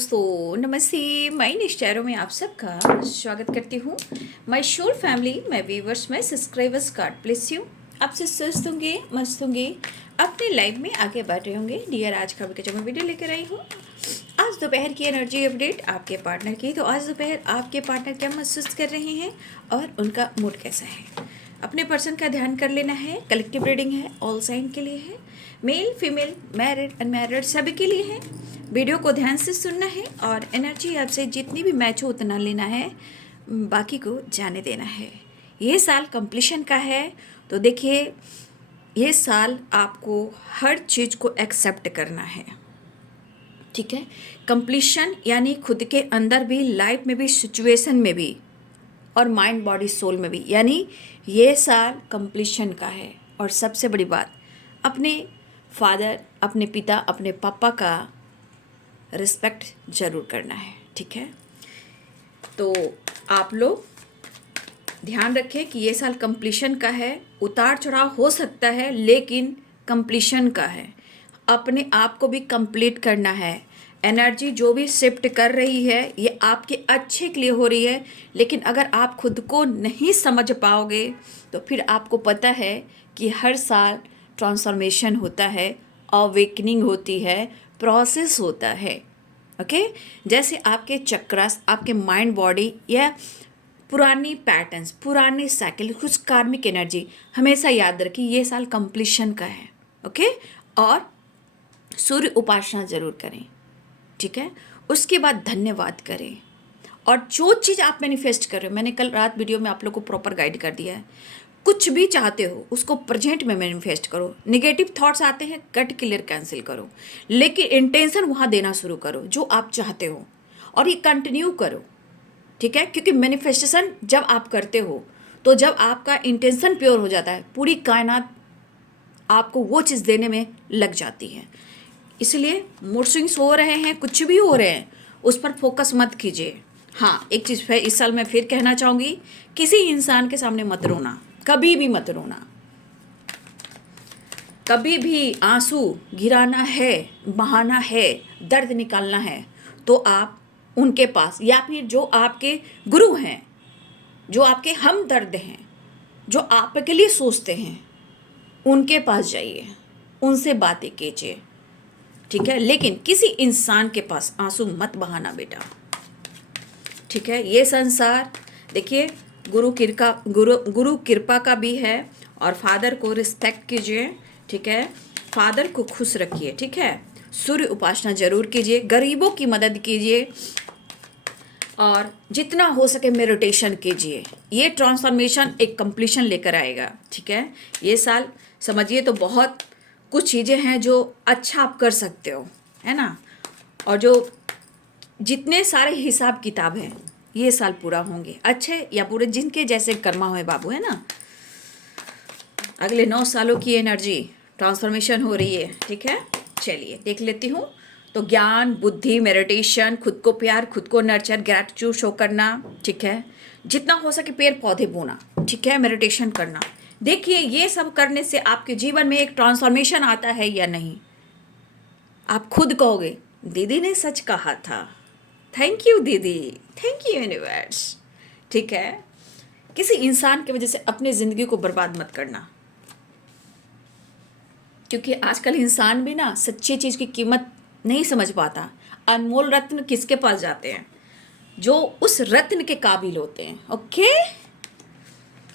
दोस्तों, नमस्ते। मैं निश्चरों में आप सबका स्वागत करती हूँ। माय शोर family, my viewers, my subscribers, God bless you. आपसे स्वस्थ होंगे, मस्त होंगे, अपने लाइफ में आगे बढ़ रहे होंगे। डियर, आज का जो मैं वीडियो लेकर आई हूँ, आज दोपहर की एनर्जी अपडेट आपके पार्टनर की। तो आज दोपहर आपके पार्टनर क्या महसूस कर रहे हैं और उनका मूड कैसा है, अपने पर्सन का ध्यान कर लेना है। कलेक्टिव रीडिंग है, ऑल साइन के लिए है, मेल फीमेल, मैरिड अनमैरिड सभी के लिए है। वीडियो को ध्यान से सुनना है और एनर्जी आपसे जितनी भी मैच हो उतना लेना है, बाकी को जाने देना है। ये साल कंप्लीशन का है, तो देखिए ये साल आपको हर चीज़ को एक्सेप्ट करना है, ठीक है। कंप्लीशन यानी खुद के अंदर भी, लाइफ में भी, सिचुएशन में भी, और माइंड बॉडी सोल में भी, यानी ये साल कंप्लीशन का है। और सबसे बड़ी बात, अपने फादर, अपने पिता, अपने पापा का रिस्पेक्ट ज़रूर करना है, ठीक है। तो आप लोग ध्यान रखें कि ये साल कंप्लीशन का है। उतार चढ़ाव हो सकता है, लेकिन कंप्लीशन का है। अपने आप को भी कंप्लीट करना है। एनर्जी जो भी शिफ्ट कर रही है, ये आपके अच्छे के लिए हो रही है, लेकिन अगर आप खुद को नहीं समझ पाओगे तो फिर आपको पता है कि हर साल ट्रांसफॉर्मेशन होता है, अवेकनिंग होती है, प्रोसेस होता है। ओके, जैसे आपके चक्रास, आपके माइंड बॉडी या पुरानी पैटर्न्स, पुरानी साइकिल, कुछ कार्मिक एनर्जी, हमेशा याद रखिए ये साल कंप्लीशन का है। ओके, और सूर्य उपासना जरूर करें, ठीक है। उसके बाद धन्यवाद करें, और जो चीज़ आप मैनिफेस्ट कर रहे हो, मैंने कल रात वीडियो में आप लोग को प्रॉपर गाइड कर दिया है। कुछ भी चाहते हो उसको प्रेजेंट में मैनिफेस्ट करो। नेगेटिव थॉट्स आते हैं, कट क्लियर कैंसिल करो, लेकिन इंटेंशन वहाँ देना शुरू करो जो आप चाहते हो, और ये कंटिन्यू करो, ठीक है। क्योंकि मैनिफेस्टेशन जब आप करते हो, तो जब आपका इंटेंशन प्योर हो जाता है, पूरी कायनात आपको वो चीज़ देने में लग जाती है। इसलिए मूड स्विंग्स हो रहे हैं, कुछ भी हो रहे हैं, उस पर फोकस मत कीजिए। हाँ, एक चीज़ है, इस साल मैं फिर कहना चाहूँगी, किसी इंसान के सामने मत रोना, कभी भी मत रोना। कभी भी आंसू गिराना है, बहाना है, दर्द निकालना है, तो आप उनके पास, या फिर जो आपके गुरु हैं, जो आपके हमदर्द हैं, जो आपके लिए सोचते हैं, उनके पास जाइए, उनसे बातें कीजिए, ठीक है। लेकिन किसी इंसान के पास आंसू मत बहाना बेटा, ठीक है। ये संसार देखिए गुरु कृपा का भी है, और फादर को रिस्पेक्ट कीजिए, ठीक है। फादर को खुश रखिए, ठीक है। सूर्य उपासना जरूर कीजिए, गरीबों की मदद कीजिए, और जितना हो सके मेडिटेशन कीजिए। ये ट्रांसफॉर्मेशन एक कंप्लीशन लेकर आएगा, ठीक है। ये साल समझिए तो बहुत कुछ चीज़ें हैं जो अच्छा आप कर सकते हो, है ना। और जो जितने सारे हिसाब किताब हैं, ये साल पूरा होंगे, अच्छे या बुरे, जिनके जैसे कर्मा हुए बाबू, है ना। अगले 9 सालों की एनर्जी ट्रांसफॉर्मेशन हो रही है, ठीक है। चलिए देख लेती हूँ। तो ज्ञान, बुद्धि, मेडिटेशन, खुद को प्यार, खुद को नर्चर, ग्रैटिट्यूड शो करना, ठीक है। जितना हो सके पेड़ पौधे बोना, ठीक है। मेडिटेशन करना। देखिए ये सब करने से आपके जीवन में एक ट्रांसफॉर्मेशन आता है या नहीं, आप खुद कहोगे दीदी ने सच कहा था। थैंक यू दीदी, थैंक यू यूनिवर्स, ठीक है। किसी इंसान की वजह से अपनी ज़िंदगी को बर्बाद मत करना, क्योंकि आजकल इंसान भी ना सच्ची चीज़ की कीमत नहीं समझ पाता। अनमोल रत्न किसके पास जाते हैं? जो उस रत्न के काबिल होते हैं, ओके।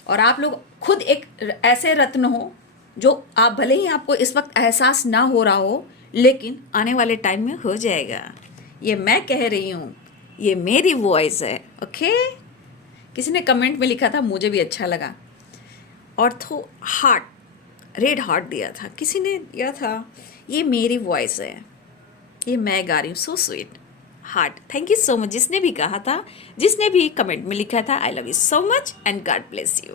और आप लोग खुद एक ऐसे रत्न हो, जो आप भले ही आपको इस वक्त एहसास ना हो रहा हो, लेकिन आने वाले टाइम में हो जाएगा। ये मैं कह रही हूँ, ये मेरी वॉइस है, ओके। किसी ने कमेंट में लिखा था, मुझे भी अच्छा लगा, ऑर्थो हार्ट, रेड हार्ट दिया था, किसी ने दिया था। ये मेरी वॉइस है, ये मैं गा रही हूँ, so sweet heart. Thank you so much जिसने भी कहा था, जिसने भी कमेंट में लिखा था। I love you so much and God bless you.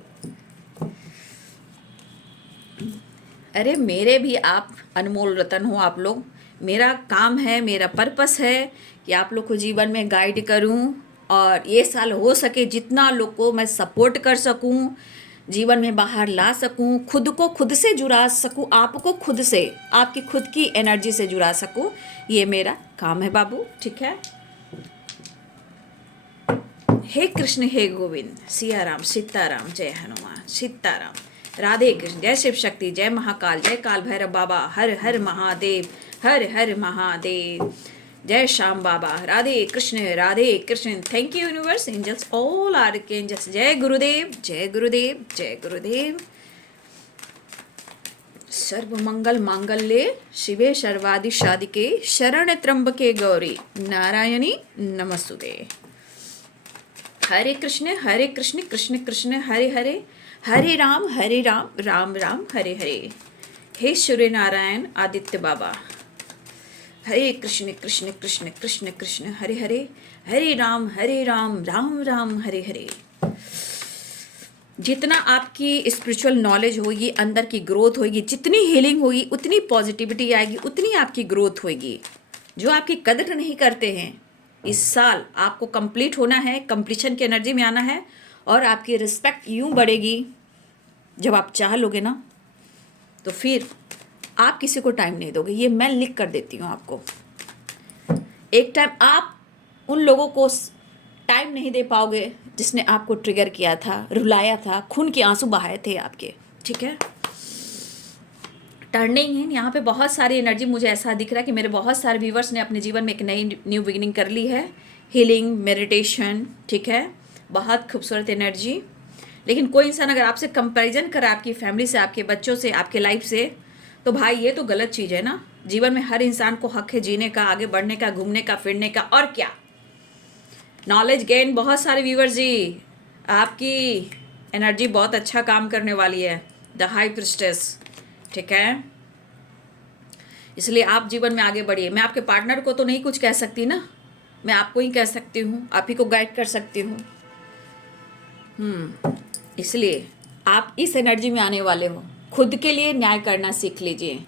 अरे मेरे भी आप अनमोल रतन हो आप लोग। मेरा काम है, मेरा पर्पस है कि आप लोग को जीवन में गाइड करूं, और ये साल हो सके जितना लोग को मैं सपोर्ट कर सकूं, जीवन में बाहर ला सकूं, खुद को खुद से जुड़ा सकूं, आपको खुद से, आपकी खुद की एनर्जी से जुड़ा सकूं। ये मेरा काम है बाबू, ठीक है। हे कृष्ण हे गोविंद, सिया राम सीताराम, जय हनुमान सीताराम, राधे कृष्ण, जय शिव शक्ति, जय महाकाल, जय काल भैरव बाबा, हर हर महादेव, हर हर महादेव, जय Shyam Baba, Radhe Krishna. Thank you universe, angels, all archangels. जय गुरुदेव, जय गुरुदेव, जय गुरुदेव। सर्व मंगल मांगल्ये शिवे सर्वादि साधिके शरण त्र्यंबके गौरी नारायणी नमस्तुते। हरे कृष्ण कृष्ण कृष्ण हरे हरे, हरे राम राम राम हरे हरे। हे सूर्य नारायण आदित्य बाबा, हरे कृष्ण कृष्ण कृष्ण कृष्ण कृष्ण हरे हरे, हरे राम राम राम हरे हरे। जितना आपकी स्पिरिचुअल नॉलेज होगी, अंदर की ग्रोथ होगी, जितनी हीलिंग होगी, उतनी पॉजिटिविटी आएगी, उतनी आपकी ग्रोथ होगी। जो आपकी कदर नहीं करते हैं, इस साल आपको कंप्लीट होना है, कंप्लीशन की एनर्जी में आना है, और आपकी रिस्पेक्ट यूं बढ़ेगी। जब आप चाह लोगे ना, तो फिर आप किसी को टाइम नहीं दोगे। ये मैं लिख कर देती हूँ आपको। एक टाइम आप उन लोगों को टाइम नहीं दे पाओगे जिसने आपको ट्रिगर किया था, रुलाया था, खून के आंसू बहाए थे आपके। ठीक है, टर्निंग है यहाँ पे। बहुत सारी एनर्जी मुझे ऐसा दिख रहा है कि मेरे बहुत सारे व्यूवर्स ने अपने जीवन में एक नई न्यू बिगिनिंग कर ली है। हीलिंग, मेडिटेशन, ठीक है, बहुत खूबसूरत एनर्जी। लेकिन कोई इंसान अगर आपसे कंपैरिजन करे, आपकी फैमिली से, आपके बच्चों से, आपके लाइफ से, तो भाई ये तो गलत चीज़ है ना। जीवन में हर इंसान को हक है जीने का, आगे बढ़ने का, घूमने का, फिरने का, और क्या। Knowledge gain. बहुत सारे व्यूवर्स जी, आपकी एनर्जी बहुत अच्छा काम करने वाली है, द हाई प्रिस्टेस। ठीक है, इसलिए आप जीवन में आगे बढ़िए। मैं आपके पार्टनर को तो नहीं कुछ कह सकती ना, मैं आपको ही कह सकती हूँ, आप ही को गाइड कर सकती हूँ। इसलिए आप इस एनर्जी में आने वाले हो। खुद के लिए न्याय करना सीख लीजिए।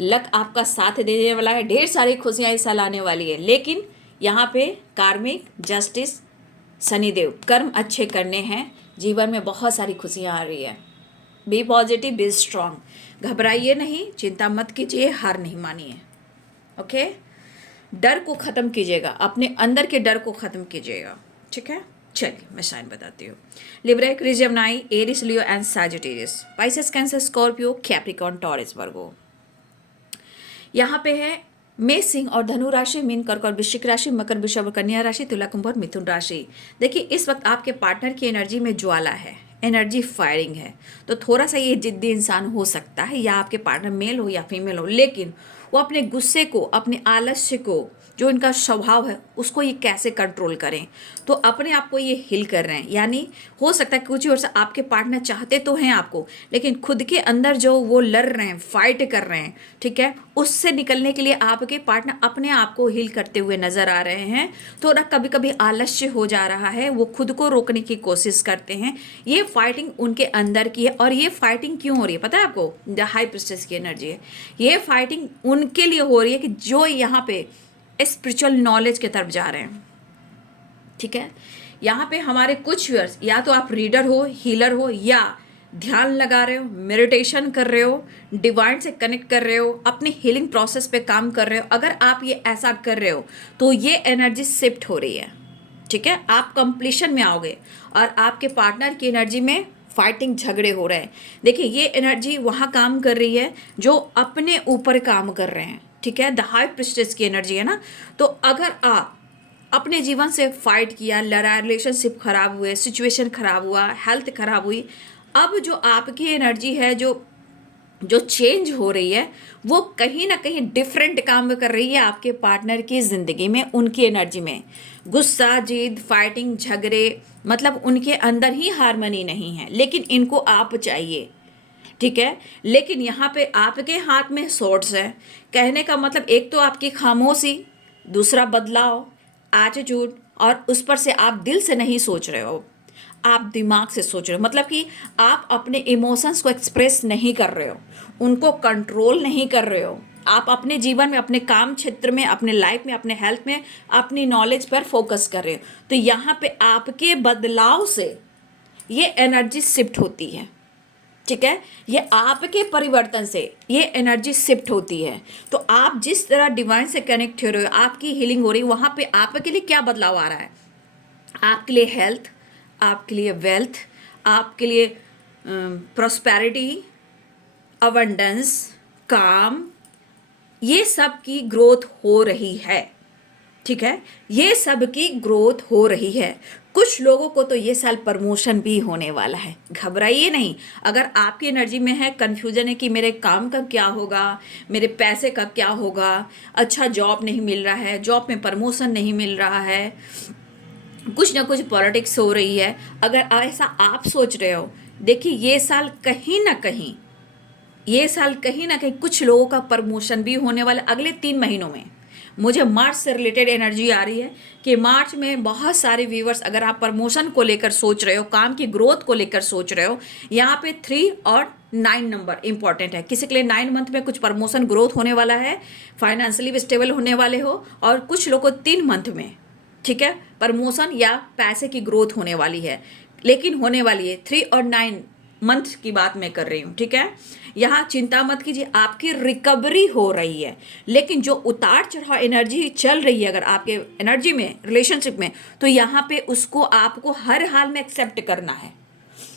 लक आपका साथ देने वाला है, ढेर सारी खुशियाँ इस साल आने वाली है। लेकिन यहाँ पे कार्मिक जस्टिस, शनिदेव, कर्म अच्छे करने हैं, जीवन में बहुत सारी खुशियाँ आ रही है। बी पॉजिटिव, बी स्ट्रांग, घबराइए नहीं, चिंता मत कीजिए, हार नहीं मानिए। ओके, डर को ख़त्म कीजिएगा, अपने अंदर के डर को ख़त्म कीजिएगा। ठीक है, चलिए मैं साइन बताती हूँ। Libra, Aquarius, Gemini, Aries, Leo and Sagittarius, Pisces, Cancer, Scorpio, Capricorn, Taurus, Virgo. यहाँ पे है मेष, सिंह और धनु राशि, मीन, कर्क और वृश्चिक राशि, मकर, वृषभ, कन्या राशि, तुला, कुंभ और मिथुन राशि। देखिए, इस वक्त आपके पार्टनर की एनर्जी में ज्वाला है, एनर्जी फायरिंग है। तो थोड़ा सा ये जिद्दी इंसान हो सकता है, या आपके पार्टनर मेल हो या फीमेल हो, लेकिन वो अपने गुस्से को, अपने आलस्य को, जो इनका स्वभाव है, उसको ये कैसे कंट्रोल करें। तो अपने आप को ये हिल कर रहे हैं। यानी हो सकता है कुछ और से आपके पार्टनर चाहते तो हैं आपको, लेकिन खुद के अंदर जो वो लड़ रहे हैं, फाइट कर रहे हैं, ठीक है, उससे निकलने के लिए आपके पार्टनर अपने आप को हिल करते हुए नजर आ रहे हैं। थोड़ा कभी कभी आलस्य हो जा रहा है, वो खुद को रोकने की कोशिश करते हैं। ये फाइटिंग उनके अंदर की है। और ये फाइटिंग क्यों हो रही है पता है आपको? द हाई प्रिस्टेस की एनर्जी है। ये फाइटिंग उनके लिए हो रही है कि जो यहाँ पे स्पिरिचुअल नॉलेज की तरफ जा रहे हैं। ठीक है, यहाँ पे हमारे कुछ व्यूअर्स, या तो आप रीडर हो, हीलर हो, या ध्यान लगा रहे हो, मेडिटेशन कर रहे हो, डिवाइन से कनेक्ट कर रहे हो, अपनी हीलिंग प्रोसेस पे काम कर रहे हो। अगर आप ये ऐसा कर रहे हो तो ये एनर्जी शिफ्ट हो रही है। ठीक है, आप कंप्लीशन में आओगे और आपके पार्टनर की एनर्जी में फाइटिंग, झगड़े हो रहे हैं। देखिए, ये एनर्जी वहाँ काम कर रही है जो अपने ऊपर काम कर रहे हैं। ठीक है, द हाई प्रिस्टेस की एनर्जी है ना। तो अगर आप अपने जीवन से फाइट किया, लड़ा, रिलेशनशिप खराब हुए, सिचुएशन खराब हुआ, हेल्थ खराब हुई, अब जो आपकी एनर्जी है, जो जो चेंज हो रही है, वो कहीं ना कहीं डिफरेंट काम कर रही है आपके पार्टनर की ज़िंदगी में, उनकी एनर्जी में। गुस्सा, जिद, फाइटिंग, झगड़े, मतलब उनके अंदर ही हार्मनी नहीं है, लेकिन इनको आप चाहिए। ठीक है, लेकिन यहाँ पे आपके हाथ में सोर्ड्स है। कहने का मतलब, एक तो आपकी खामोशी, दूसरा बदलाव, एटीट्यूड, और उस पर से आप दिल से नहीं सोच रहे हो, आप दिमाग से सोच रहे हो। मतलब कि आप अपने इमोशंस को एक्सप्रेस नहीं कर रहे हो, उनको कंट्रोल नहीं कर रहे हो। आप अपने जीवन में, अपने काम क्षेत्र में, अपने लाइफ में, अपने हेल्थ में, अपनी नॉलेज पर फोकस कर रहे हो। तो यहाँ पे आपके बदलाव से ये एनर्जी शिफ्ट होती है। ठीक है, ये आपके परिवर्तन से ये एनर्जी शिफ्ट होती है। तो आप जिस तरह डिवाइन से कनेक्ट हो रहे हो, आपकी हीलिंग हो रही है, वहाँ पे आपके लिए क्या बदलाव आ रहा है, आपके लिए हेल्थ, आपके लिए वेल्थ, आपके लिए प्रॉस्पेरिटी, अबंडेंस, काम, ये सब की ग्रोथ हो रही है। ठीक है, ये सब की ग्रोथ हो रही है। कुछ लोगों को तो ये साल प्रमोशन भी होने वाला है। घबराइए नहीं। अगर आपकी एनर्जी में है कंफ्यूजन है कि मेरे काम का क्या होगा, मेरे पैसे का क्या होगा, अच्छा जॉब नहीं मिल रहा है, जॉब में प्रमोशन नहीं मिल रहा है, कुछ ना कुछ पॉलिटिक्स हो रही है, अगर ऐसा आप सोच रहे हो, देखिए ये साल कहीं ना कहीं कुछ लोगों का प्रमोशन भी होने वाला अगले 3 महीनों में। मुझे मार्च से रिलेटेड एनर्जी आ रही है कि मार्च में बहुत सारे व्यूवर्स, अगर आप प्रमोशन को लेकर सोच रहे हो, काम की ग्रोथ को लेकर सोच रहे हो, यहाँ पे 3 और 9 नंबर इंपॉर्टेंट है। किसी के लिए 9 मंथ में कुछ प्रमोशन ग्रोथ होने वाला है, फाइनेंशियली भी स्टेबल होने वाले हो, और कुछ लोगों को 3 मंथ में, ठीक है, प्रमोशन या पैसे की ग्रोथ होने वाली है। लेकिन होने वाली है 3 और 9 मंथ की बात मैं कर रही हूँ। ठीक है, यहाँ चिंता मत कीजिए, आपकी रिकवरी हो रही है। लेकिन जो उतार चढ़ाव एनर्जी चल रही है अगर आपके एनर्जी में, रिलेशनशिप में, तो यहाँ पे उसको आपको हर हाल में एक्सेप्ट करना है,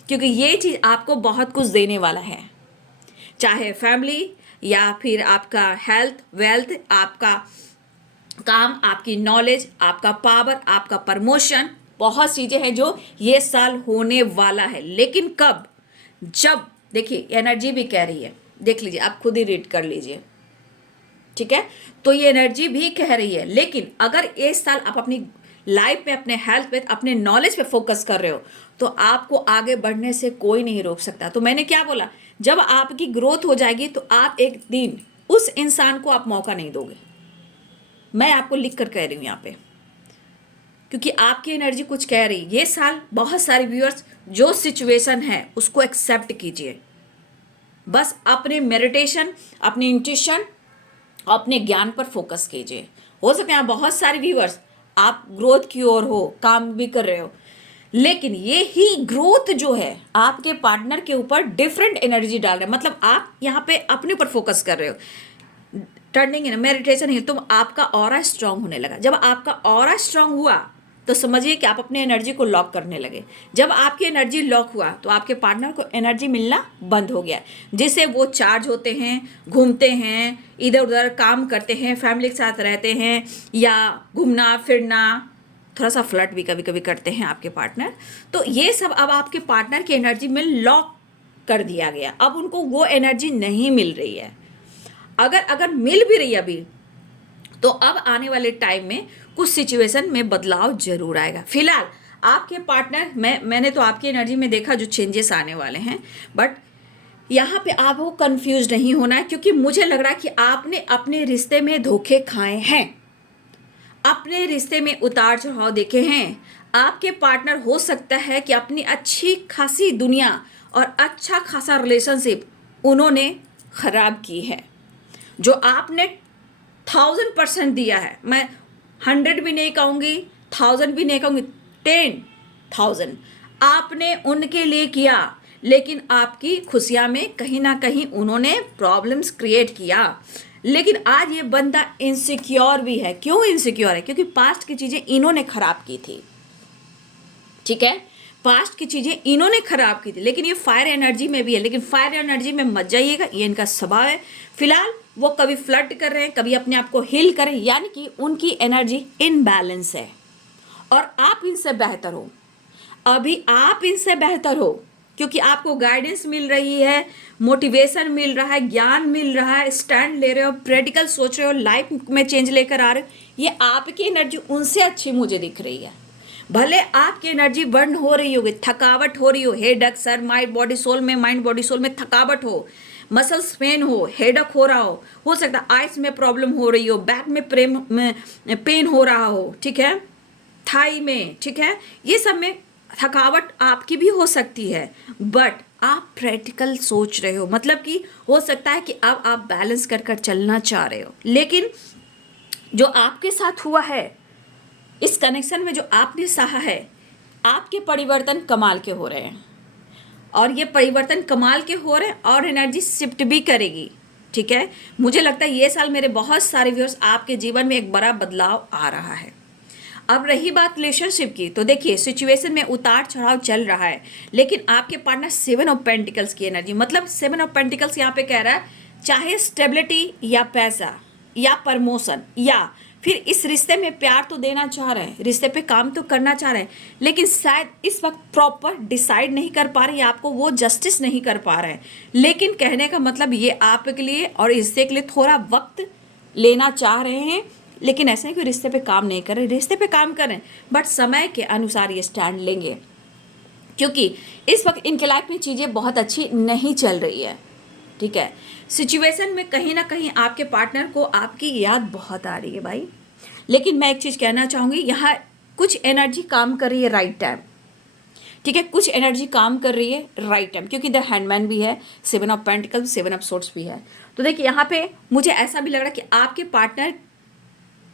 क्योंकि ये चीज़ आपको बहुत कुछ देने वाला है। चाहे फैमिली या फिर आपका हेल्थ, वेल्थ, आपका काम, आपकी नॉलेज, आपका पावर, आपका प्रमोशन, बहुत चीज़ें हैं जो ये साल होने वाला है। लेकिन कब? जब, देखिए एनर्जी भी कह रही है, देख लीजिए, आप खुद ही रीड कर लीजिए। ठीक है, तो ये एनर्जी भी कह रही है, लेकिन अगर इस साल आप अपनी लाइफ में, अपने हेल्थ पे, अपने नॉलेज पे फोकस कर रहे हो, तो आपको आगे बढ़ने से कोई नहीं रोक सकता। तो मैंने क्या बोला, जब आपकी ग्रोथ हो जाएगी तो आप एक दिन उस इंसान को आप मौका नहीं दोगे। मैं आपको लिख कर कह रही हूँ यहाँ पे, क्योंकि आपकी एनर्जी कुछ कह रही है। ये साल बहुत सारे व्यूअर्स, जो सिचुएशन है उसको एक्सेप्ट कीजिए। बस अपने मेडिटेशन, अपनी इंट्यूशन, अपने ज्ञान पर फोकस कीजिए। हो सकता है आप बहुत सारे व्यूअर्स, आप ग्रोथ की ओर हो, काम भी कर रहे हो, लेकिन ये ही ग्रोथ जो है आपके पार्टनर के ऊपर डिफरेंट एनर्जी डाल रहे हैं। मतलब आप यहाँ पे अपने ऊपर फोकस कर रहे हो, टर्निंग इन मेडिटेशन ही, तो आपका ऑरा स्ट्रांग होने लगा। जब आपका ऑरा स्ट्रांग हुआ तो समझिए कि आप अपने एनर्जी को लॉक करने लगे। जब आपकी एनर्जी लॉक हुआ तो आपके पार्टनर को एनर्जी मिलना बंद हो गया, जिससे वो चार्ज होते हैं, घूमते हैं, इधर उधर काम करते हैं, फैमिली के साथ रहते हैं, या घूमना फिरना, थोड़ा सा फ्लर्ट भी कभी कभी करते हैं आपके पार्टनर। तो ये सब अब आपके पार्टनर की एनर्जी में लॉक कर दिया गया। अब उनको वो एनर्जी नहीं मिल रही है। अगर मिल भी रही है अभी, तो अब आने वाले टाइम में कुछ सिचुएशन में बदलाव जरूर आएगा। फिलहाल आपके पार्टनर, मैंने तो आपकी एनर्जी में देखा जो चेंजेस आने वाले हैं, बट यहाँ पे आपको कंफ्यूज नहीं होना है, क्योंकि मुझे लग रहा है कि आपने अपने रिश्ते में धोखे खाए हैं, अपने रिश्ते में उतार चढ़ाव देखे हैं। आपके पार्टनर हो सकता है कि अपनी अच्छी खासी दुनिया और अच्छा खासा रिलेशनशिप उन्होंने खराब की है। जो आपने 1000% दिया है, मैं 100 भी नहीं कहूँगी, 1000 भी नहीं कहूँगी, 10,000 आपने उनके लिए किया, लेकिन आपकी खुशियाँ में कहीं ना कहीं उन्होंने प्रॉब्लम्स क्रिएट किया। लेकिन आज ये बंदा इनसिक्योर भी है। क्यों इनसिक्योर है? क्योंकि पास्ट की चीज़ें इन्होंने खराब की थी। ठीक है, पास्ट की चीज़ें इन्होंने खराब की थी, लेकिन ये फायर एनर्जी में भी है। लेकिन फायर एनर्जी में मत जाइएगा, ये इनका स्वभाव है। फिलहाल वो कभी फ्लर्ट कर रहे हैं, कभी अपने आप को हील करें, यानी कि उनकी एनर्जी इनबैलेंस है और आप इनसे बेहतर हो। अभी आप इनसे बेहतर हो, क्योंकि आपको गाइडेंस मिल रही है, मोटिवेशन मिल रहा है, ज्ञान मिल रहा है, स्टैंड ले रहे हो, प्रैक्टिकल सोच रहे हो, लाइफ में चेंज लेकर आ रहे हो। ये आपकी एनर्जी उनसे अच्छी मुझे दिख रही है। भले आपकी एनर्जी बर्न हो रही होगी, थकावट हो रही हो, हेडक, सर, माइंड बॉडी सोल में, माइंड बॉडी सोल में थकावट हो, मसल्स पेन हो, हेडक हो सकता है आइस में प्रॉब्लम हो रही हो, बैक में पेन हो रहा हो, ठीक है, थाई में, ठीक है, ये सब में थकावट आपकी भी हो सकती है। बट आप प्रैक्टिकल सोच रहे हो, मतलब कि हो सकता है कि अब आप बैलेंस कर कर चलना चाह रहे हो। लेकिन जो आपके साथ हुआ है, इस कनेक्शन में जो आपने सहा है, आपके परिवर्तन कमाल के हो रहे हैं, और ये परिवर्तन कमाल के हो रहे हैं और एनर्जी शिफ्ट भी करेगी। ठीक है, मुझे लगता है ये साल मेरे बहुत सारे व्यूअर्स, आपके जीवन में एक बड़ा बदलाव आ रहा है। अब रही बात रिलेशनशिप की, तो देखिए सिचुएशन में उतार चढ़ाव चल रहा है, लेकिन आपके पार्टनर 7 ऑफ पेंटिकल्स की एनर्जी, मतलब 7 ऑफ पेंटिकल्स यहाँ पे कह रहा है चाहे स्टेबिलिटी या पैसा या प्रमोशन या फिर इस रिश्ते में प्यार तो देना चाह रहे हैं, रिश्ते पे काम तो करना चाह रहे हैं, लेकिन शायद इस वक्त प्रॉपर डिसाइड नहीं कर पा रहे हैं, आपको वो जस्टिस नहीं कर पा रहे हैं। लेकिन कहने का मतलब ये आपके लिए और रिश्ते के लिए थोड़ा वक्त लेना चाह रहे हैं, लेकिन ऐसा नहीं कि रिश्ते पे काम नहीं कर रहे, रिश्ते पे काम कर रहे हैं, बट समय के अनुसार ये स्टैंड लेंगे, क्योंकि इस वक्त इनके लाइफ में चीज़ें बहुत अच्छी नहीं चल रही है। ठीक है, सिचुएशन में कहीं ना कहीं आपके पार्टनर को आपकी याद बहुत आ रही है भाई, लेकिन मैं एक चीज़ कहना चाहूँगी, यहाँ कुछ एनर्जी काम कर रही है राइट टाइम। ठीक है, कुछ एनर्जी काम कर रही है राइट टाइम, क्योंकि द हैंडमैन भी है, 7 ऑफ पेंटिकल्स 7 ऑफ सोर्ड्स भी है। तो देखिए यहाँ पे मुझे ऐसा भी लग रहा है कि आपके पार्टनर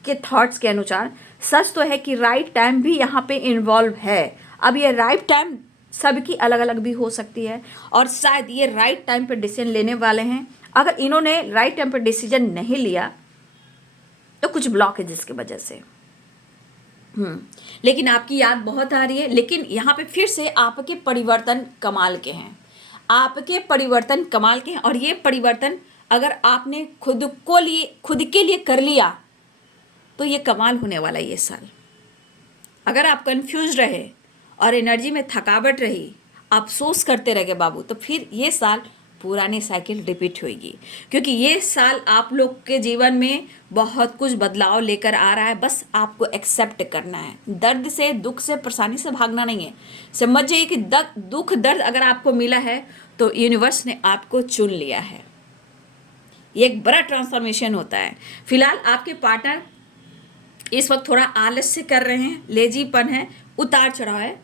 के थॉट्स के अनुसार सच तो है कि राइट टाइम भी यहाँ पे इन्वॉल्व है। अब ये राइट टाइम सबकी अलग अलग भी हो सकती है, और शायद ये राइट टाइम पे डिसीजन लेने वाले हैं। अगर इन्होंने राइट टाइम पे डिसीजन नहीं लिया तो कुछ ब्लॉक है जिसकी वजह से। लेकिन आपकी याद बहुत आ रही है, लेकिन यहाँ पे फिर से आपके परिवर्तन कमाल के हैं, आपके परिवर्तन कमाल के हैं, और ये परिवर्तन अगर आपने खुद के लिए कर लिया तो ये कमाल होने वाला है ये साल। अगर आप कंफ्यूज रहे और एनर्जी में थकावट रही, अफसोस करते रह गए बाबू, तो फिर ये साल पुरानी साइकिल रिपीट होगी, क्योंकि ये साल आप लोग के जीवन में बहुत कुछ बदलाव लेकर आ रहा है। बस आपको एक्सेप्ट करना है, दर्द से, दुख से, परेशानी से भागना नहीं है। समझ जाइए कि दुख दर्द अगर आपको मिला है तो यूनिवर्स ने आपको चुन लिया है। ये एक बड़ा ट्रांसफॉर्मेशन होता है। फिलहाल आपके पार्टनर इस वक्त थोड़ा आलस्य कर रहे हैं, लेजीपन है, उतार चढ़ाव है,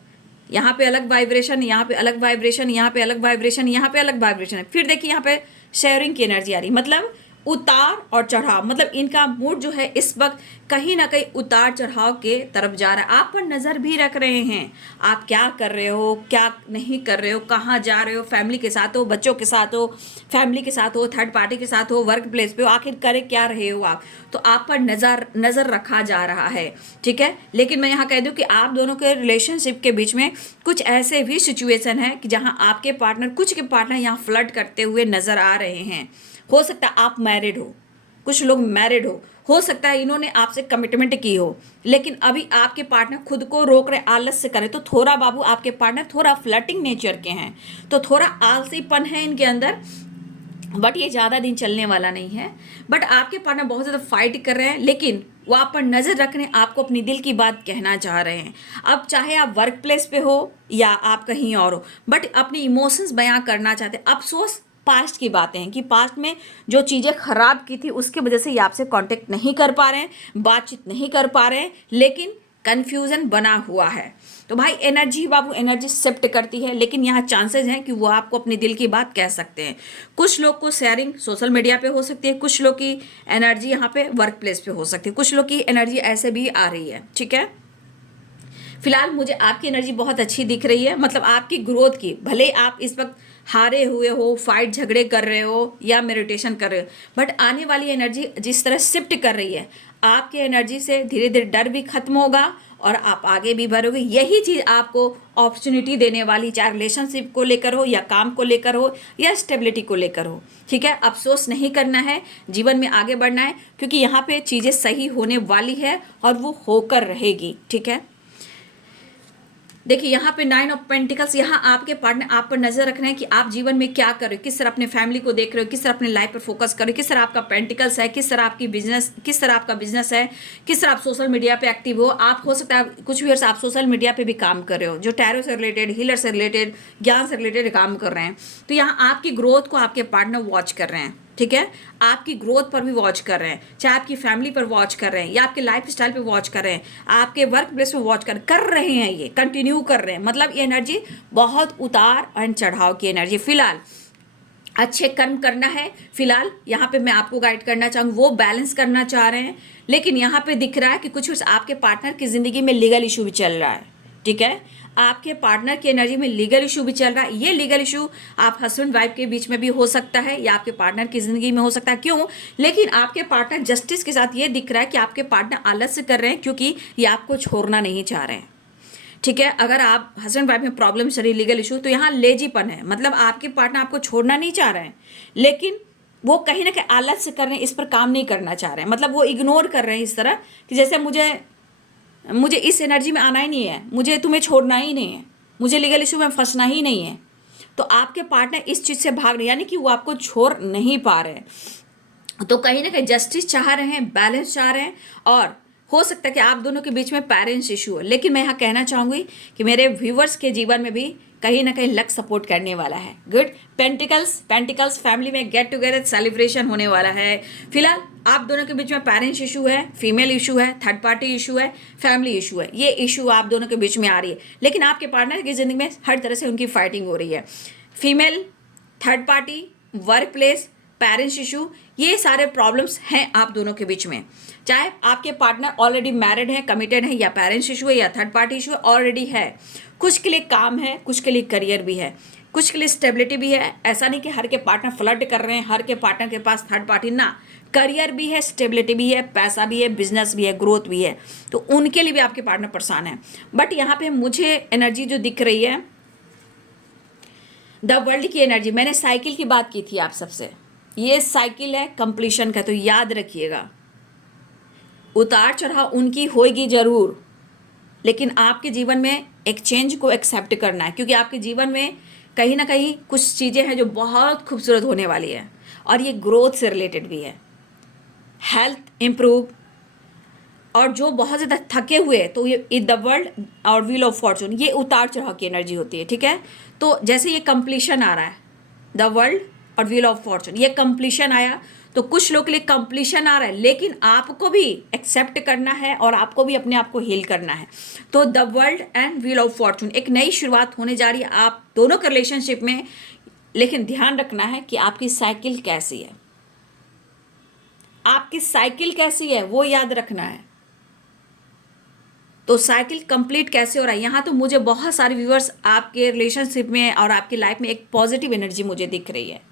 यहाँ पे अलग वाइब्रेशन, यहाँ पे अलग वाइब्रेशन, यहाँ पे अलग वाइब्रेशन, यहाँ पे अलग वाइब्रेशन है। फिर देखिए यहाँ पे शेयरिंग की एनर्जी आ रही, मतलब उतार और चढ़ाव, मतलब इनका मूड जो है इस वक्त कहीं ना कहीं उतार चढ़ाव के तरफ जा रहा है। आप पर नज़र भी रख रहे हैं, आप क्या कर रहे हो, क्या नहीं कर रहे हो, कहाँ जा रहे हो, फैमिली के साथ हो, बच्चों के साथ हो, फैमिली के साथ हो, थर्ड पार्टी के साथ हो, वर्क प्लेस पे हो, आखिर करे क्या रहे हो आप, तो आप पर नज़र रखा जा रहा है। ठीक है, लेकिन मैं यहाँ कह दूँ कि आप दोनों के रिलेशनशिप के बीच में कुछ ऐसे भी सिचुएशन है कि जहाँ आपके पार्टनर, कुछ के पार्टनर यहाँ फ्लर्ट करते हुए नज़र आ रहे हैं। हो सकता है आप मैरिड हो, कुछ लोग मैरिड हो सकता है इन्होंने आपसे कमिटमेंट की हो, लेकिन अभी आपके पार्टनर खुद को रोक रहे, आलस से करें, तो थोड़ा बाबू आपके पार्टनर थोड़ा फ्लर्टिंग नेचर के हैं, तो थोड़ा आलसीपन है इनके अंदर, बट ये ज़्यादा दिन चलने वाला नहीं है। बट आपके पार्टनर बहुत ज़्यादा फाइट कर रहे हैं, लेकिन वो आप पर नज़र रख रहे हैं, आपको अपनी दिल की बात कहना चाह रहे हैं। अब चाहे आप वर्क प्लेस पे हो या आप कहीं और हो, बट अपनी इमोशंस बयां करना चाहते हैं। अफसोस पास्ट की बातें हैं कि पास्ट में जो चीज़ें खराब की थी उसकी वजह से ये आपसे कांटेक्ट नहीं कर पा रहे हैं, बातचीत नहीं कर पा रहे हैं, लेकिन कन्फ्यूज़न बना हुआ है। तो भाई एनर्जी बाबू, एनर्जी शिफ्ट करती है, लेकिन यहाँ चांसेस हैं कि वो आपको अपनी दिल की बात कह सकते हैं। कुछ लोग को शेयरिंग सोशल मीडिया पे हो सकती है, कुछ लोग की एनर्जी यहाँ पे वर्क प्लेस पे हो सकती है, कुछ लोग की एनर्जी ऐसे भी आ रही है। ठीक है, फिलहाल मुझे आपकी एनर्जी बहुत अच्छी दिख रही है, मतलब आपकी ग्रोथ की, भले आप इस वक्त हारे हुए हो, फाइट झगड़े कर रहे हो या मेडिटेशन कर रहे हो, बट आने वाली एनर्जी जिस तरह शिफ्ट कर रही है, आपके एनर्जी से धीरे धीरे डर भी खत्म होगा और आप आगे भी बढ़ोगे। यही चीज़ आपको अपॉर्चुनिटी देने वाली, चाहे रिलेशनशिप को लेकर हो या काम को लेकर हो या स्टेबिलिटी को लेकर हो। ठीक है, अफसोस नहीं करना है, जीवन में आगे बढ़ना है, क्योंकि यहाँ पे चीज़ें सही होने वाली है और वो होकर रहेगी। ठीक है, देखिए यहाँ पे 9 ऑफ पेंटिकल्स, यहाँ आपके पार्टनर आप पर नजर रख रहे हैं कि आप जीवन में क्या कर रहे हो, किस तरह अपने फैमिली को देख रहे हो, किस तरह अपने लाइफ पर फोकस कर रहे हो, किस तरह आपका पेंटिकल्स है, किस तरह आपकी बिजनेस, किस तरह आपका बिजनेस है, किस तरह आप सोशल मीडिया पे एक्टिव हो। आप हो सकता है कुछ व्यूअर्स आप सोशल मीडिया पे भी काम कर रहे हो, जो टैरो से रिलेटेड, हीलर से रिलेटेड, ज्ञान से रिलेटेड काम कर रहे हैं। तो यहाँ आपकी ग्रोथ को आपके पार्टनर वॉच कर रहे हैं। ठीक है, आपकी ग्रोथ पर भी वॉच कर रहे हैं, चाहे आपकी फैमिली पर वॉच कर रहे हैं या आपके लाइफ स्टाइल पर वॉच कर रहे हैं, आपके वर्क प्लेस पर वॉच कर रहे हैं, ये कंटिन्यू कर रहे हैं। मतलब ये एनर्जी बहुत उतार एंड चढ़ाव की एनर्जी। फिलहाल अच्छे कर्म करना है, फिलहाल यहाँ पे मैं आपको गाइड करना चाहूँगी, वो बैलेंस करना चाह रहे हैं, लेकिन यहाँ पे दिख रहा है कि कुछ आपके पार्टनर की ज़िंदगी में लीगल इशू भी चल रहा है। ठीक है। आपके पार्टनर की एनर्जी में लीगल इशू भी चल रहा है। ये लीगल इशू आप हस्बैंड वाइफ के बीच में भी हो सकता है या आपके पार्टनर की जिंदगी में हो सकता है। क्यों? लेकिन आपके पार्टनर जस्टिस के साथ ये दिख रहा है कि आपके पार्टनर आलस्य कर रहे हैं क्योंकि ये आपको छोड़ना नहीं चाह रहे हैं। ठीक है, अगर आप हस्बैंड वाइफ में प्रॉब्लम चल रही लीगल इशू, तो यहाँ लेजीपन है, मतलब आपके पार्टनर आपको छोड़ना नहीं चाह रहे हैं, लेकिन वो कहीं ना कहीं आलस्य कर रहे हैं, इस पर काम नहीं करना चाह रहे हैं। मतलब वो इग्नोर कर रहे हैं इस तरह कि जैसे मुझे मुझे इस एनर्जी में आना ही नहीं है, मुझे तुम्हें छोड़ना ही नहीं है, मुझे लीगल इशू में फंसना ही नहीं है। तो आपके पार्टनर इस चीज़ से भाग रहे हैं, यानी कि वो आपको छोड़ नहीं पा रहे हैं। तो कहीं ना कहीं जस्टिस चाह रहे हैं, बैलेंस चाह रहे हैं, और हो सकता है कि आप दोनों के बीच में पेरेंट्स इशू हो। लेकिन मैं यहाँ कहना चाहूँगी कि मेरे व्यूवर्स के जीवन में भी कहीं ना कहीं लक सपोर्ट करने वाला है। गुड। पेंटिकल्स फैमिली में गेट टुगेदर सेलिब्रेशन होने वाला है। फिलहाल आप दोनों के बीच में पेरेंट्स इशू है, फीमेल इशू है, थर्ड पार्टी इशू है, फैमिली इशू है। ये इशू आप दोनों के बीच में आ रही है, लेकिन आपके पार्टनर की जिंदगी में हर तरह से उनकी फाइटिंग हो रही है। Female, third party, work place, parents issue, ये सारे प्रॉब्लम्स हैं आप दोनों के बीच में। चाहे आपके पार्टनर ऑलरेडी मैरिड है, कमिटेड है, या पेरेंट्स इशू है या थर्ड पार्टी इशू है, ऑलरेडी है। कुछ के लिए काम है, कुछ के लिए करियर भी है, कुछ के लिए स्टेबिलिटी भी है। ऐसा नहीं कि हर के पार्टनर फ्लर्ट कर रहे हैं, हर के पार्टनर के पास थर्ड पार्टी ना। करियर भी है, स्टेबिलिटी भी है, पैसा भी है, बिजनेस भी है, ग्रोथ भी है। तो उनके लिए भी आपके पार्टनर परेशान है। बट यहाँ पे मुझे एनर्जी जो दिख रही है, द वर्ल्ड की एनर्जी, मैंने साइकिल की बात की थी आप सबसे, ये साइकिल है कंप्लीशन का। तो याद रखिएगा, उतार चढ़ाव उनकी होएगी जरूर, लेकिन आपके जीवन में एक चेंज को एक्सेप्ट करना है, क्योंकि आपके जीवन में कहीं ना कहीं कुछ चीज़ें हैं जो बहुत खूबसूरत होने वाली है, और ये ग्रोथ से रिलेटेड भी है। हेल्थ इम्प्रूव, और जो बहुत ज़्यादा थके हुए हैं, तो ये द वर्ल्ड और व्हील ऑफ फॉर्चून, ये उतार चढ़ाव की एनर्जी होती है। ठीक है, तो जैसे ये कंप्लीशन आ रहा है, द वर्ल्ड और व्हील ऑफ फॉर्चून, ये कंप्लीशन आया, तो कुछ लोग के लिए कंप्लीशन आ रहा है, लेकिन आपको भी एक्सेप्ट करना है और आपको भी अपने आप को हील करना है। तो the world and wheel of Fortune, एक नई शुरुआत होने जा रही है आप दोनों के रिलेशनशिप में। लेकिन ध्यान रखना है कि आपकी साइकिल कैसी है, आपकी साइकिल कैसी है वो याद रखना है। तो साइकिल कंप्लीट कैसे हो रहा है, यहाँ तो मुझे बहुत सारे व्यूअर्स आपके रिलेशनशिप में और आपकी लाइफ में एक पॉजिटिव एनर्जी मुझे दिख रही है,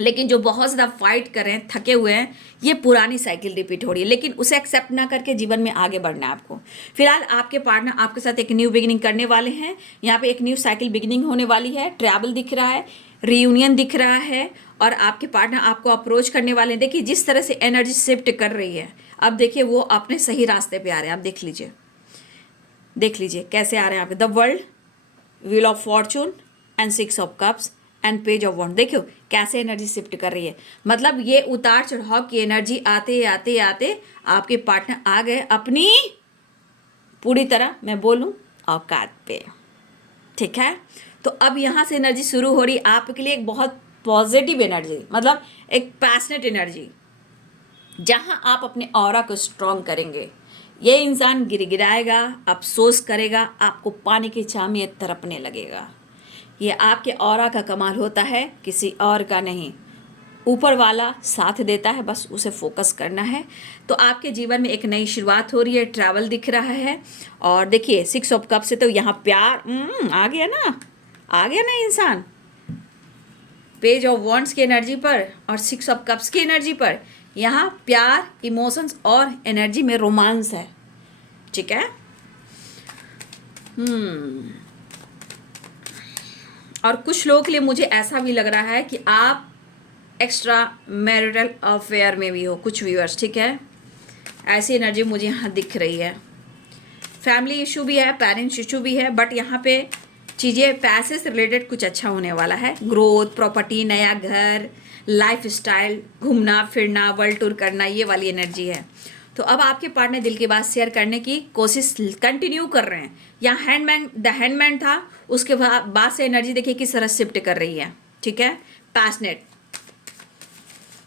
लेकिन जो बहुत ज़्यादा फाइट कर रहे हैं, थके हुए हैं, ये पुरानी साइकिल रिपीट हो रही है। लेकिन उसे एक्सेप्ट ना करके जीवन में आगे बढ़ना है आपको। फिलहाल आपके पार्टनर आपके साथ एक न्यू बिगिनिंग करने वाले हैं, यहाँ पे एक न्यू साइकिल बिगिनिंग होने वाली है। ट्रैवल दिख रहा है, रीयूनियन दिख रहा है, और आपके पार्टनर आपको अप्रोच करने वाले हैं। देखिए जिस तरह से एनर्जी शिफ्ट कर रही है, अब देखिए वो अपने सही रास्ते पे आ रहे हैं। आप देख लीजिए, देख लीजिए कैसे आ रहे हैं आपके। The world, wheel of fortune and 6 of cups and page of wand, देखियो कैसे एनर्जी शिफ्ट कर रही है। मतलब ये उतार चढ़ाव की एनर्जी आते आते आते आपके पार्टनर आ गए अपनी पूरी तरह, मैं बोलूं, औकात पे। ठीक है, तो अब यहाँ से एनर्जी शुरू हो रही आपके लिए, एक बहुत पॉजिटिव एनर्जी, मतलब एक पैशनेट एनर्जी, जहाँ आप अपने ऑरा को स्ट्रॉन्ग करेंगे। ये इंसान गिड़गिड़ाएगा, अफसोस करेगा, आपको पानी की छाव में तड़पने लगेगा। ये आपके ऑरा का कमाल होता है, किसी और का नहीं। ऊपर वाला साथ देता है, बस उसे फोकस करना है। तो आपके जीवन में एक नई शुरुआत हो रही है। ट्रैवल दिख रहा है, और देखिए 6 ऑफ कप से तो यहाँ प्यार आ गया ना, आ गया ना इंसान। पेज ऑफ वॉन्ड्स की एनर्जी पर और 6 ऑफ कप्स की एनर्जी पर, यहाँ प्यार, इमोशंस और एनर्जी में रोमांस है। ठीक है, और कुछ लोगों के लिए मुझे ऐसा भी लग रहा है कि आप एक्स्ट्रा मैरिटल अफेयर में भी हो, कुछ व्यूअर्स। ठीक है, ऐसी एनर्जी मुझे यहाँ दिख रही है। फैमिली इशू भी है, पेरेंट्स इशू भी है, बट यहाँ पे चीज़ें पैसे से रिलेटेड कुछ अच्छा होने वाला है। ग्रोथ, प्रॉपर्टी, नया घर, लाइफ स्टाइल, घूमना फिरना, वर्ल्ड टूर करना, ये वाली एनर्जी है। तो अब आपके पार्टनर दिल की बात शेयर करने की कोशिश कंटिन्यू कर रहे हैं। यहाँ द हैंडमैन था, उसके बाद से एनर्जी देखिए किस तरह शिफ्ट कर रही है। ठीक है, पैशनेट।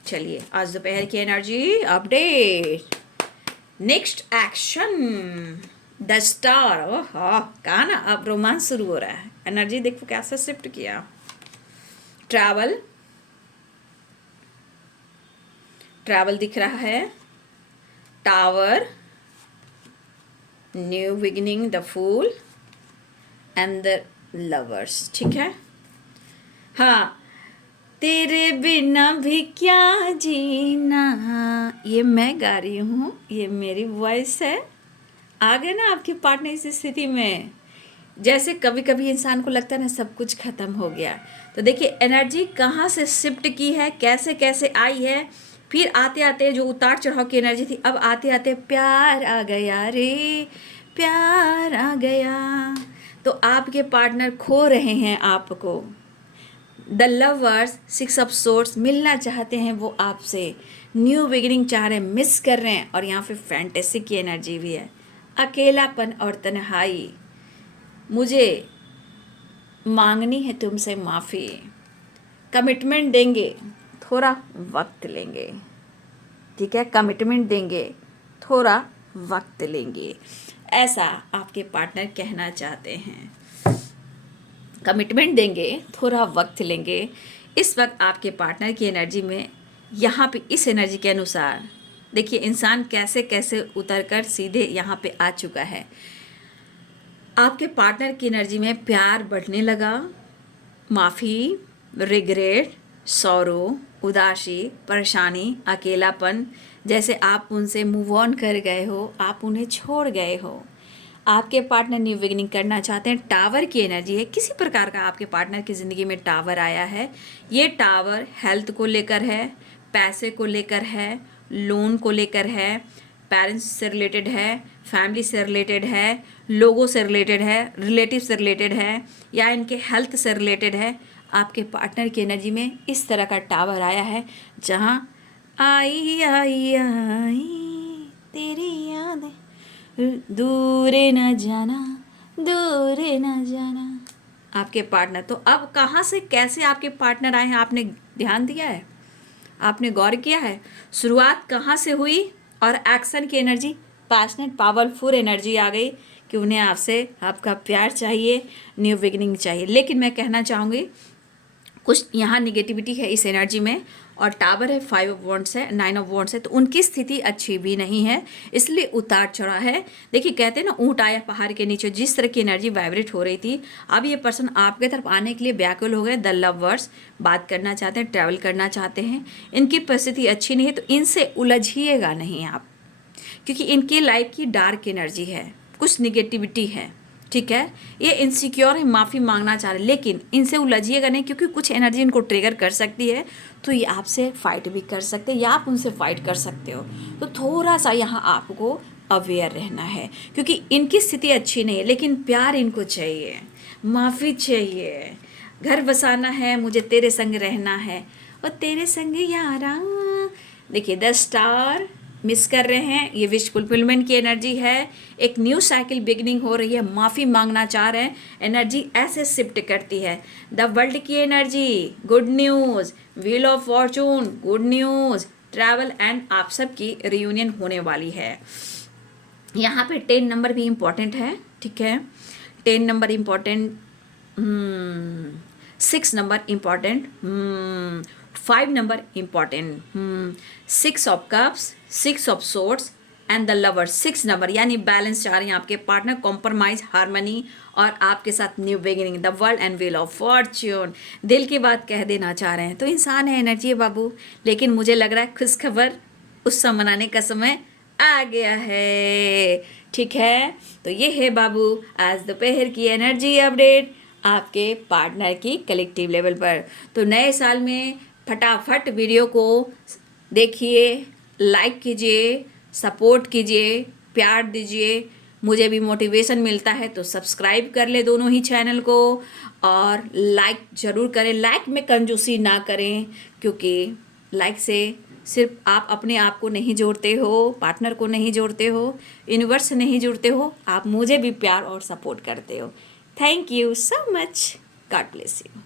चलिए आज दोपहर की energy update. Next action, the star. Oh कहा ना, अब रोमांस शुरू हो रहा है। एनर्जी देखो कैसे शिफ्ट किया। ट्रैवल दिख रहा है, tower, new beginning, the fool, and the lovers, ठीक है। हाँ, तेरे बिना भी क्या जीना, ये मैं गा रही हूँ, ये मेरी वॉइस है। आ गए ना आपके पार्टनर इस स्थिति में। जैसे कभी कभी इंसान को लगता है ना सब कुछ खत्म हो गया, तो देखिए एनर्जी कहाँ से शिफ्ट की है, कैसे कैसे आई है। फिर आते आते जो उतार चढ़ाव की एनर्जी थी, अब आते आते प्यार आ गया रे, प्यार आ गया। तो आपके पार्टनर खो रहे हैं आपको। द लवर्स, 6 ऑफ सोर्ड्स, मिलना चाहते हैं वो आपसे, न्यू बिगिनिंग चाह रहे हैं, मिस कर रहे हैं। और यहाँ पे फैंटेसी की एनर्जी भी है, अकेलापन और तन्हाई। मुझे मांगनी है तुमसे माफ़ी, कमिटमेंट देंगे, थोड़ा वक्त लेंगे, ठीक है। कमिटमेंट देंगे, थोड़ा वक्त लेंगे, ऐसा आपके पार्टनर कहना चाहते हैं। कमिटमेंट देंगे, थोड़ा वक्त लेंगे। इस वक्त आपके पार्टनर की एनर्जी में, यहाँ पे इस एनर्जी के अनुसार देखिए इंसान कैसे कैसे उतर कर सीधे यहाँ पे आ चुका है। आपके पार्टनर की एनर्जी में प्यार बढ़ने लगा, माफ़ी, रिग्रेट, सौरो, उदासी, परेशानी, अकेलापन, जैसे आप उनसे मूव ऑन कर गए हो, आप उन्हें छोड़ गए हो। आपके पार्टनर न्यू बिगिनिंग करना चाहते हैं। टावर की एनर्जी है, किसी प्रकार का आपके पार्टनर की ज़िंदगी में टावर आया है। ये टावर हेल्थ को लेकर है, पैसे को लेकर है, लोन को लेकर है, पेरेंट्स से रिलेटेड है, फैमिली से रिलेटेड है, लोगों से रिलेटेड है, रिलेटिव से रिलेटेड है, या इनके हेल्थ से रिलेटेड है। आपके पार्टनर की एनर्जी में इस तरह का टावर आया है, जहाँ आई आई आई तेरी यादें, दूर न जाना, दूर न जाना। आपके पार्टनर तो अब कहाँ से कैसे आपके पार्टनर आए हैं, आपने ध्यान दिया है, आपने गौर किया है शुरुआत कहाँ से हुई। और एक्शन की एनर्जी, पैशनेट पावरफुल एनर्जी आ गई कि उन्हें आपसे आपका प्यार चाहिए, न्यू बिगिनिंग चाहिए। लेकिन मैं कहना चाहूँगी कुछ यहाँ निगेटिविटी है इस एनर्जी में। और टावर है, 5 ऑफ वॉन्ड्स है, 9 ऑफ वॉन्ड्स है, तो उनकी स्थिति अच्छी भी नहीं है, इसलिए उतार चढ़ा है। देखिए कहते हैं ना ऊँट आया पहाड़ के नीचे, जिस तरह की एनर्जी वाइब्रेट हो रही थी, अब ये पर्सन आपके तरफ आने के लिए व्याकुल हो गए। द लवर्स बात करना चाहते हैं, ट्रैवल करना चाहते हैं, इनकी परिस्थिति अच्छी नहीं है, तो इनसे उलझिएगा नहीं आप, क्योंकि इनकी लाइफ की डार्क एनर्जी है, कुछ निगेटिविटी है, ठीक है। ये इनसिक्योर है, माफ़ी मांगना चाह रहे, लेकिन इनसे उलझिएगा नहीं, क्योंकि कुछ एनर्जी इनको ट्रिगर कर सकती है। तो ये आपसे फाइट भी कर सकते हैं या आप उनसे फाइट कर सकते हो। तो थोड़ा सा यहाँ आपको अवेयर रहना है, क्योंकि इनकी स्थिति अच्छी नहीं है, लेकिन प्यार इनको चाहिए, माफ़ी चाहिए, घर बसाना है, मुझे तेरे संग रहना है, और तेरे संग यारा। देखिए 10 स्टार मिस कर रहे हैं, ये विश फुलफिलमेंट की एनर्जी है। एक न्यू साइकिल बिगनिंग हो रही है, माफ़ी मांगना चाह रहे हैं, एनर्जी ऐसे शिफ्ट करती है। द वर्ल्ड की energy, good news, wheel of Fortune, good news, travel and आप सब की रियूनियन होने वाली है। यहाँ पे 10 नंबर भी इम्पॉर्टेंट है, ठीक है। 10 number important, 6 number important, 5 number important, 6 of cups, 6 of swords and the lover, 6 number, यानी बैलेंस चाह रहे हैं आपके पार्टनर, कॉम्प्रोमाइज, हार्मनी, और आपके साथ new beginning, the world and wheel of Fortune. दिल की बात कह देना चाह रहे हैं। तो इंसान है, एनर्जी है बाबू, लेकिन मुझे लग रहा है खुशखबर उत्सव मनाने का समय आ गया है, ठीक है। तो ये है बाबू आज दोपहर की एनर्जी अपडेट आपके पार्टनर की कलेक्टिव लेवल पर। तो नए साल में फटाफट वीडियो को देखिए, लाइक कीजिए, सपोर्ट कीजिए, प्यार दीजिए, मुझे भी मोटिवेशन मिलता है। तो सब्सक्राइब कर ले दोनों ही चैनल को, और लाइक ज़रूर करें। लाइक में कंजूसी ना करें, क्योंकि लाइक से सिर्फ आप अपने आप को नहीं जोड़ते हो, पार्टनर को नहीं जोड़ते हो, यूनिवर्स से नहीं जुड़ते हो, आप मुझे भी प्यार और सपोर्ट करते हो। Thank you so much, God bless you.